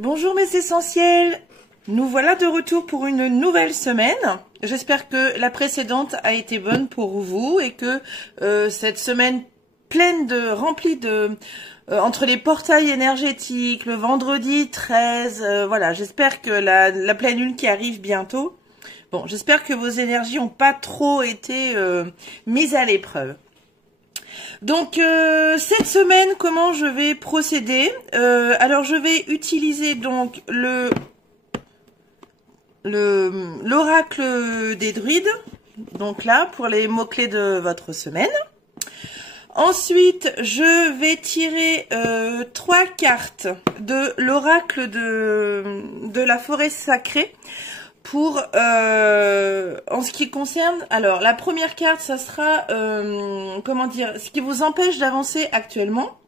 Bonjour mes essentiels, nous voilà de retour pour une nouvelle semaine. J'espère que la précédente a été bonne pour vous et que cette semaine remplie de entre les portails énergétiques, le vendredi 13, voilà, j'espère que la pleine lune qui arrive bientôt. Bon, j'espère que vos énergies n'ont pas trop été mises à l'épreuve. Donc cette semaine, comment je vais procéder? Alors je vais utiliser donc l'oracle des druides, donc là pour les mots-clés de votre semaine. Ensuite, je vais tirer 3 cartes de l'oracle de la forêt sacrée. Pour en ce qui concerne, alors la première carte, ça sera comment dire, ce qui vous empêche d'avancer actuellement.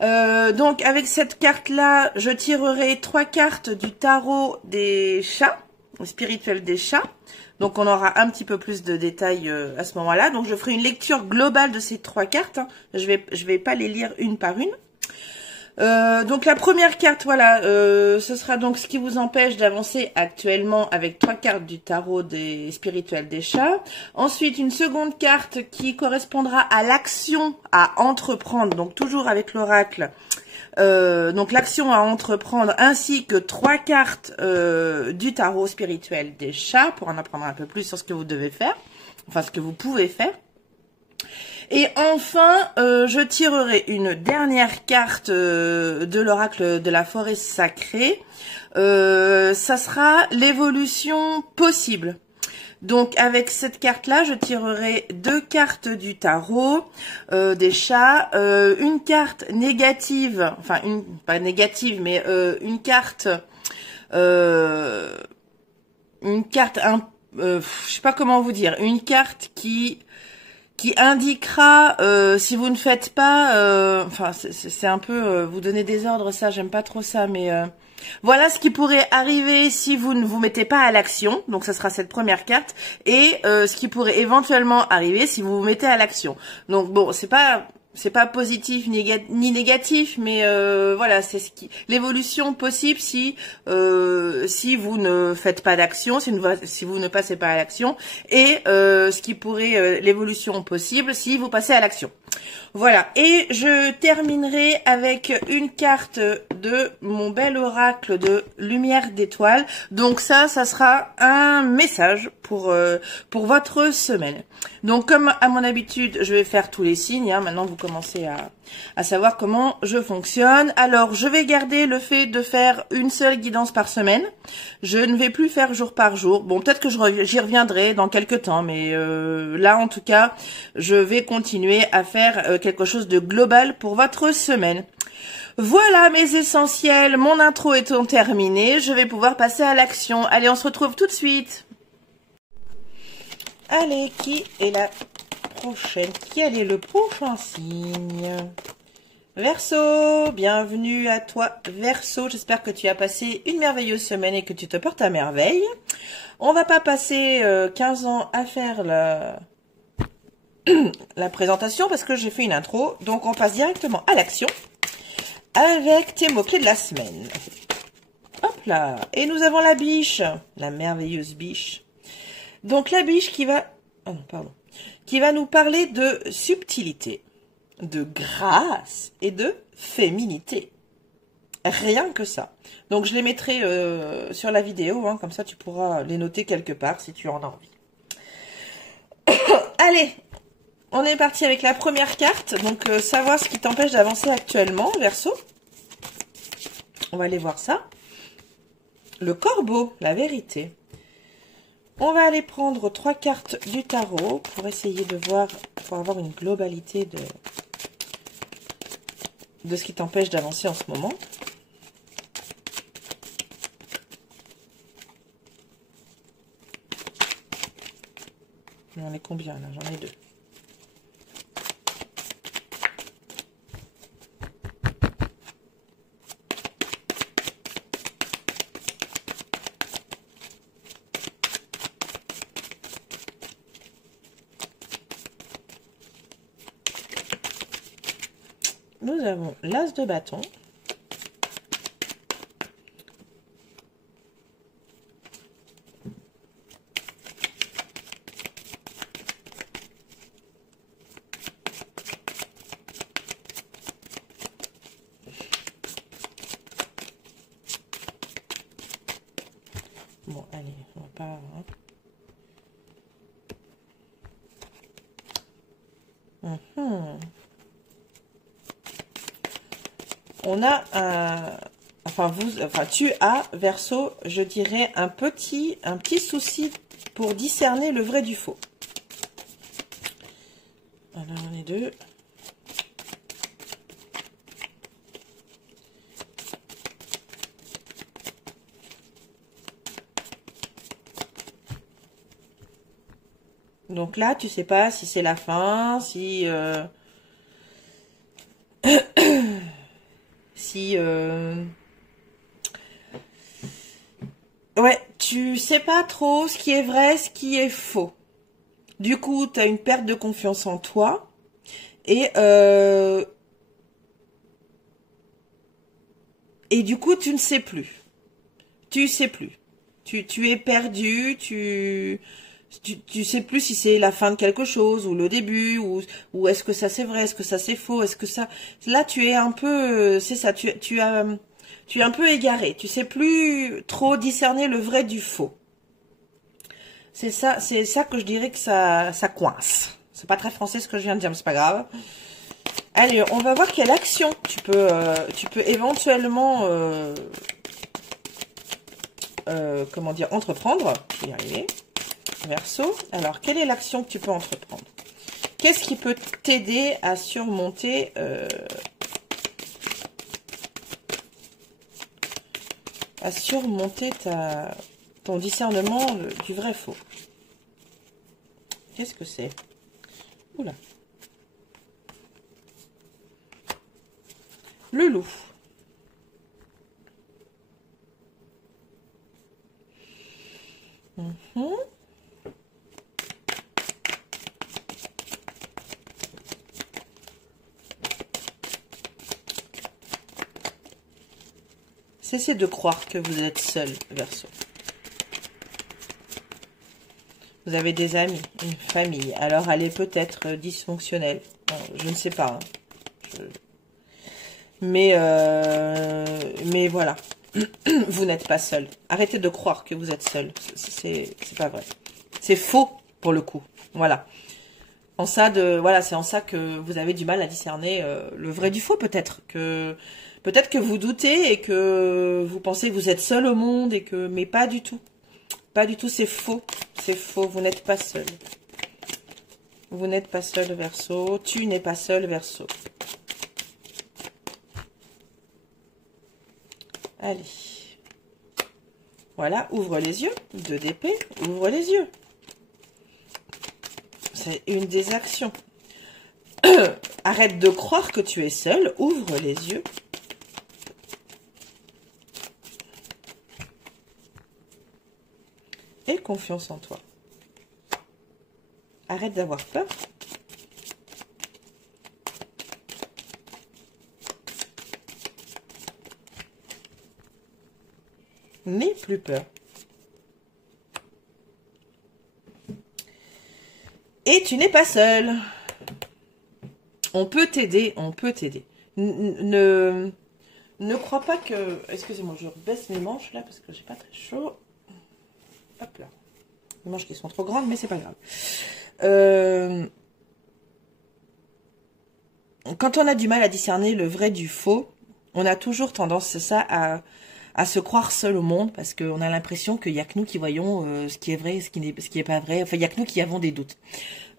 Donc avec cette carte là, je tirerai 3 cartes du tarot des chats, spirituel des chats. Donc on aura un petit peu plus de détails à ce moment-là. Donc je ferai une lecture globale de ces 3 cartes, hein. Je vais pas les lire une par une. Donc la première carte, voilà, ce sera donc ce qui vous empêche d'avancer actuellement avec 3 cartes du tarot des spirituels des chats. Ensuite, une seconde carte qui correspondra à l'action à entreprendre, donc toujours avec l'oracle. Donc l'action à entreprendre, ainsi que 3 cartes du tarot spirituel des chats pour en apprendre un peu plus sur ce que vous devez faire, enfin ce que vous pouvez faire. Et enfin, je tirerai une dernière carte de l'oracle de la forêt sacrée. Ça sera l'évolution possible. Donc avec cette carte-là, je tirerai 2 cartes du tarot des chats, une carte négative, enfin pas négative, mais une carte, je sais pas comment vous dire, une carte qui indiquera si vous ne faites pas, enfin c'est un peu vous donner des ordres, ça j'aime pas trop ça, mais voilà ce qui pourrait arriver si vous ne vous mettez pas à l'action. Donc ça sera cette première carte, et ce qui pourrait éventuellement arriver si vous vous mettez à l'action. Donc bon, c'est pas positif ni négatif, mais voilà, c'est l'évolution possible si vous ne faites pas d'action, si vous ne passez pas à l'action, et ce qui pourrait l'évolution possible si vous passez à l'action. Voilà, et je terminerai avec une carte de mon bel oracle de lumière d'étoiles. Donc ça sera un message pour votre semaine. Donc comme à mon habitude, je vais faire tous les signes, hein. Maintenant vous commencez à savoir comment je fonctionne. Alors je vais garder le fait de faire une seule guidance par semaine. Je ne vais plus faire jour par jour. Bon, peut-être que j'y reviendrai dans quelques temps, mais là en tout cas, je vais continuer à faire quelque chose de global pour votre semaine. Voilà mes essentiels, mon intro étant terminée, je vais pouvoir passer à l'action. Allez, on se retrouve tout de suite. Allez, qui est la prochaine? Quel est le prochain signe? Verseau, bienvenue à toi Verseau, j'espère que tu as passé une merveilleuse semaine et que tu te portes à merveille. On va pas passer 15 ans à faire la présentation parce que j'ai fait une intro, donc on passe directement à l'action avec tes mots-clés de la semaine. Hop là, et nous avons la biche, la merveilleuse biche. Donc la biche qui va nous parler de subtilité, de grâce et de féminité. Rien que ça. Donc je les mettrai sur la vidéo, hein, comme ça tu pourras les noter quelque part si tu en as envie. Allez, on est parti avec la première carte. Donc savoir ce qui t'empêche d'avancer actuellement, Verseau. On va aller voir ça. Le corbeau, la vérité. On va aller prendre 3 cartes du tarot pour essayer de voir, pour avoir une globalité de ce qui t'empêche d'avancer en ce moment. J'en ai combien là? J'en ai 2. Nous avons l'as de bâton, Bon, allez, on va pas... Hein. On a un... Enfin, tu as, Verseau, je dirais, un petit souci pour discerner le vrai du faux. Alors, les deux. Donc là, tu sais pas si c'est la fin, si... si... Ouais, tu sais pas trop ce qui est vrai, ce qui est faux. Du coup, tu as une perte de confiance en toi. Et du coup, tu ne sais plus. Tu sais plus. Tu es perdu, tu sais plus si c'est la fin de quelque chose ou le début ou est-ce que ça c'est vrai, est-ce que ça c'est faux, est-ce que ça... Là, tu es un peu... c'est ça, tu es un peu égaré. Tu sais plus trop discerner le vrai du faux. C'est ça que je dirais que ça coince. C'est pas très français ce que je viens de dire, mais c'est pas grave. Allez, on va voir quelle action tu peux éventuellement... comment dire, entreprendre. Je vais y arriver. Verseau. Alors, quelle est l'action que tu peux entreprendre? Qu'est-ce qui peut t'aider à surmonter ton discernement du vrai faux? Qu'est-ce que c'est? Oula. Le loup. Cessez de croire que vous êtes seul, Verseau. Vous avez des amis, une famille. Alors, elle est peut-être dysfonctionnelle. Bon, je ne sais pas. Hein. Mais voilà. Vous n'êtes pas seul. Arrêtez de croire que vous êtes seul. C'est pas vrai. C'est faux, pour le coup. Voilà. Voilà, c'est en ça que vous avez du mal à discerner le vrai du faux, peut-être. Peut-être que vous doutez et que vous pensez que vous êtes seul au monde mais pas du tout. Pas du tout, c'est faux. C'est faux, vous n'êtes pas seul. Vous n'êtes pas seul, Verseau. Tu n'es pas seul, Verseau. Allez. Voilà, ouvre les yeux. 2 d'épée, ouvre les yeux. C'est une des actions. Arrête de croire que tu es seul. Ouvre les yeux. Et confiance en toi. Arrête d'avoir peur. N'aie plus peur. Et tu n'es pas seul. On peut t'aider, on peut t'aider. Ne crois pas que... Excusez-moi, je baisse mes manches là parce que j'ai pas très chaud. Hop là. Les manches qui sont trop grandes, mais c'est pas grave. Quand on a du mal à discerner le vrai du faux, on a toujours tendance, c'est ça, à se croire seul au monde parce qu'on a l'impression qu'il n'y a que nous qui voyons ce qui est vrai et ce qui est pas vrai. Enfin, il n'y a que nous qui avons des doutes.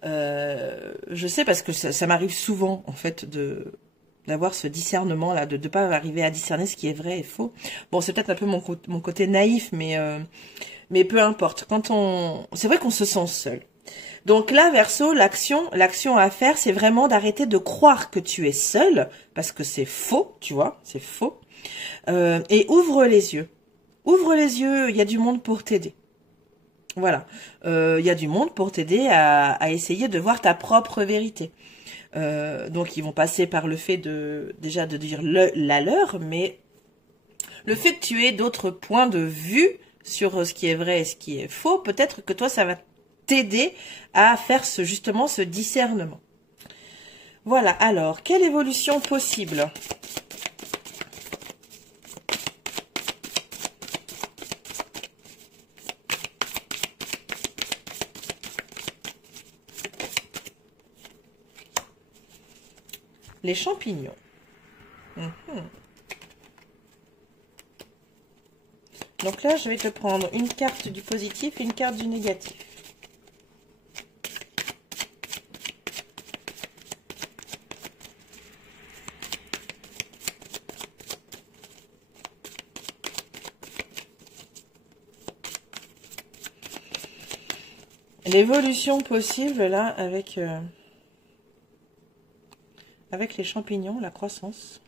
Je sais parce que ça m'arrive souvent, en fait, d'avoir ce discernement-là, de ne pas arriver à discerner ce qui est vrai et faux. Bon, c'est peut-être un peu mon côté naïf, mais peu importe. C'est vrai qu'on se sent seul. Donc là, Verseau, l'action à faire, c'est vraiment d'arrêter de croire que tu es seul, parce que c'est faux, tu vois, c'est faux. Et ouvre les yeux. Ouvre les yeux, il y a du monde pour t'aider. Voilà, il y a du monde pour t'aider à essayer de voir ta propre vérité. Donc ils vont passer par le fait déjà de dire la leur, mais le fait que tu aies d'autres points de vue sur ce qui est vrai et ce qui est faux, peut-être que toi ça va t'aider à faire justement ce discernement. Voilà, alors, quelle évolution possible ? les champignons. Donc là, je vais te prendre une carte du positif et une carte du négatif. L'évolution possible là avec les champignons, la croissance.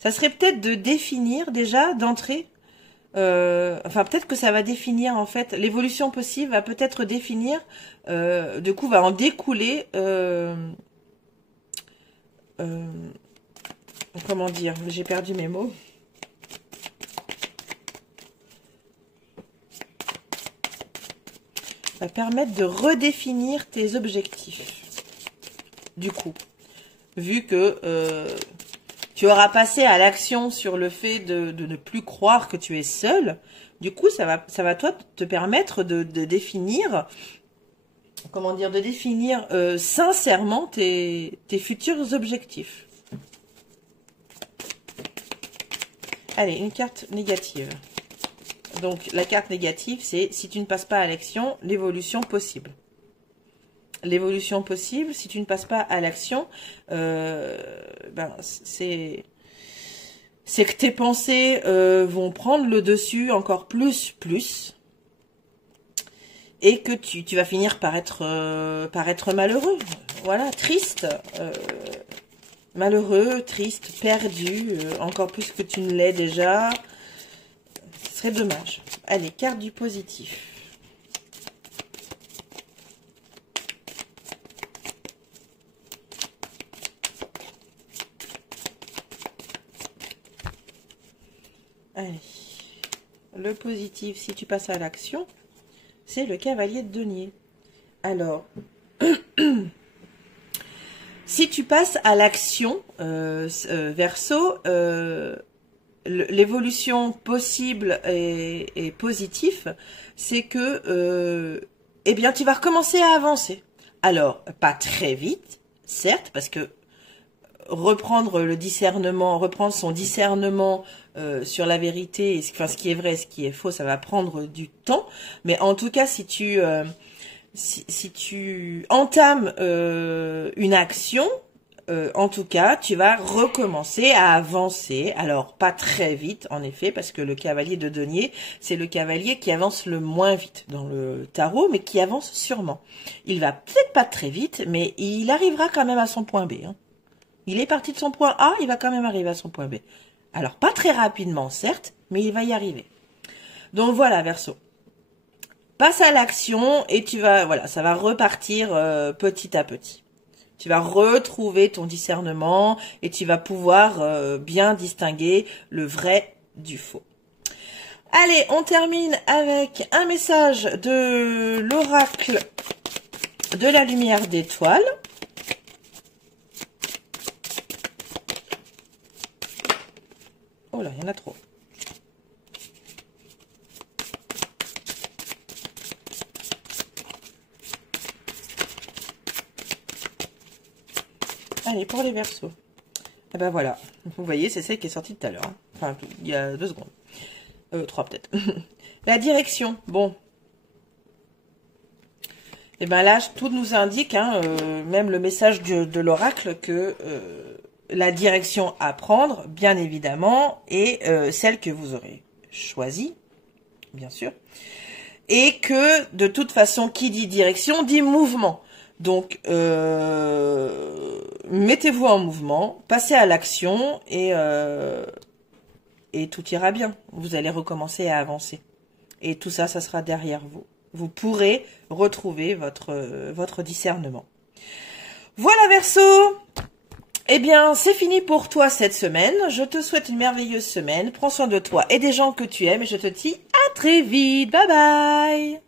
Ça serait peut-être de définir déjà d'entrée, enfin peut-être que ça va définir en fait, l'évolution possible va peut-être définir, du coup va en découler, comment dire, j'ai perdu mes mots. Va permettre de redéfinir tes objectifs. Du coup, vu que tu auras passé à l'action sur le fait de ne plus croire que tu es seul, du coup, ça va toi te permettre de définir, comment dire, de définir sincèrement tes futurs objectifs. Allez, une carte négative. Donc, la carte négative, c'est si tu ne passes pas à l'action, l'évolution possible. L'évolution possible, si tu ne passes pas à l'action, ben, c'est que tes pensées vont prendre le dessus encore plus, et que tu vas finir par être malheureux. Voilà, triste, malheureux, triste, perdu, encore plus que tu ne l'es déjà. Ce serait dommage. Allez, carte du positif. Allez, le positif, si tu passes à l'action, c'est le cavalier de denier. Alors, si tu passes à l'action, Verseau, l'évolution possible et positive, c'est que, eh bien, tu vas recommencer à avancer. Alors, pas très vite, certes, parce que reprendre le discernement, reprendre son discernement sur la vérité, enfin ce qui est vrai, ce qui est faux, ça va prendre du temps. Mais en tout cas, si tu entames une action, en tout cas, tu vas recommencer à avancer. Alors, pas très vite, en effet, parce que le cavalier de denier, c'est le cavalier qui avance le moins vite dans le tarot, mais qui avance sûrement. Il va peut-être pas très vite, mais il arrivera quand même à son point B. Hein. Il est parti de son point A, il va quand même arriver à son point B. Alors, pas très rapidement, certes, mais il va y arriver. Donc, voilà, Verseau. Passe à l'action et tu vas, voilà, ça va repartir petit à petit. Tu vas retrouver ton discernement et tu vas pouvoir bien distinguer le vrai du faux. Allez, on termine avec un message de l'oracle de la lumière d'étoiles. Oh là, il y en a trop. Allez, pour les Verseaux. Et ben voilà. Vous voyez, c'est celle qui est sortie tout à l'heure. Hein. Enfin, il y a 2 secondes. 3 peut-être. La direction. Bon. Et ben là, tout nous indique, hein, même le message de l'oracle, que la direction à prendre, bien évidemment, est celle que vous aurez choisie, bien sûr. Et que, de toute façon, qui dit direction, dit mouvement. Donc, mettez-vous en mouvement, passez à l'action et tout ira bien. Vous allez recommencer à avancer. Et tout ça, ça sera derrière vous. Vous pourrez retrouver votre discernement. Voilà, Verseau! Eh bien, c'est fini pour toi cette semaine. Je te souhaite une merveilleuse semaine. Prends soin de toi et des gens que tu aimes. Et je te dis à très vite. Bye bye!